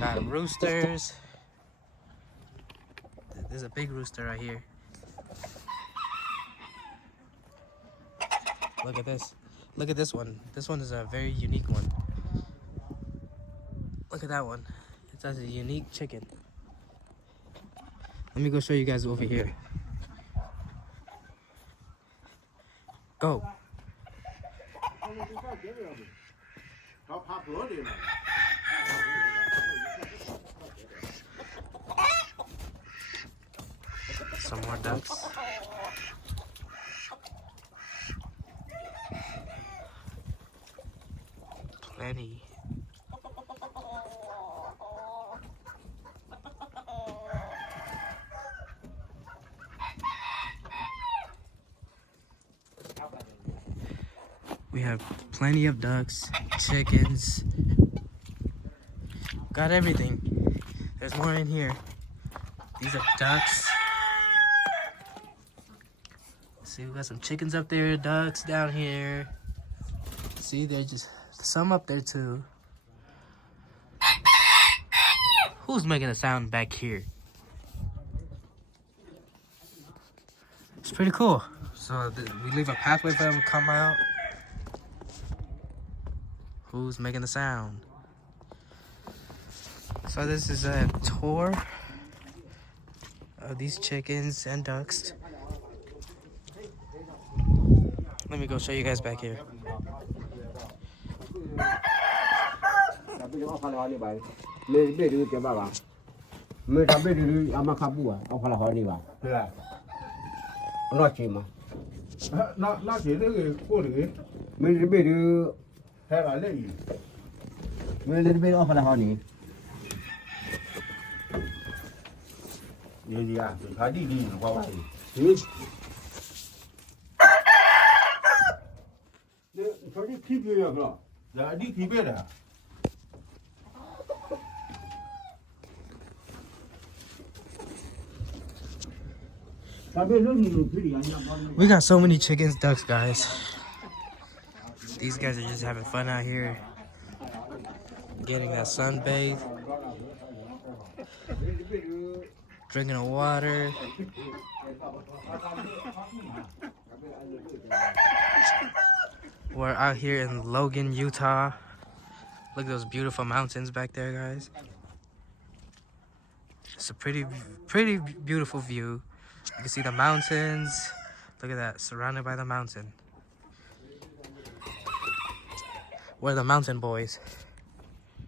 Got roosters. There's a big rooster right here. Look at this. Look at this one. This one is a very unique one. Look at that one. It's a unique chicken. Let me go show you guys over here. Go. Some more ducks. Plenty. We have plenty of ducks, chickens. Got everything. There's more in here. These are ducks. See, we got some chickens up there, ducks down here. See, there's just some up there too. Who's making a sound back here? It's pretty cool. So we leave a pathway for them to come out. Who's making the sound? So this is a tour of these chickens and ducks. Let me go show you guys back here. We got so many chickens, ducks, guys. These guys are just having fun out here, getting that sunbathe, drinking the water. We're out here in Logan, Utah. Look at those beautiful mountains back there, guys. It's a pretty beautiful view. You can see the mountains. Look at that, surrounded by the mountain. We're the mountain boys.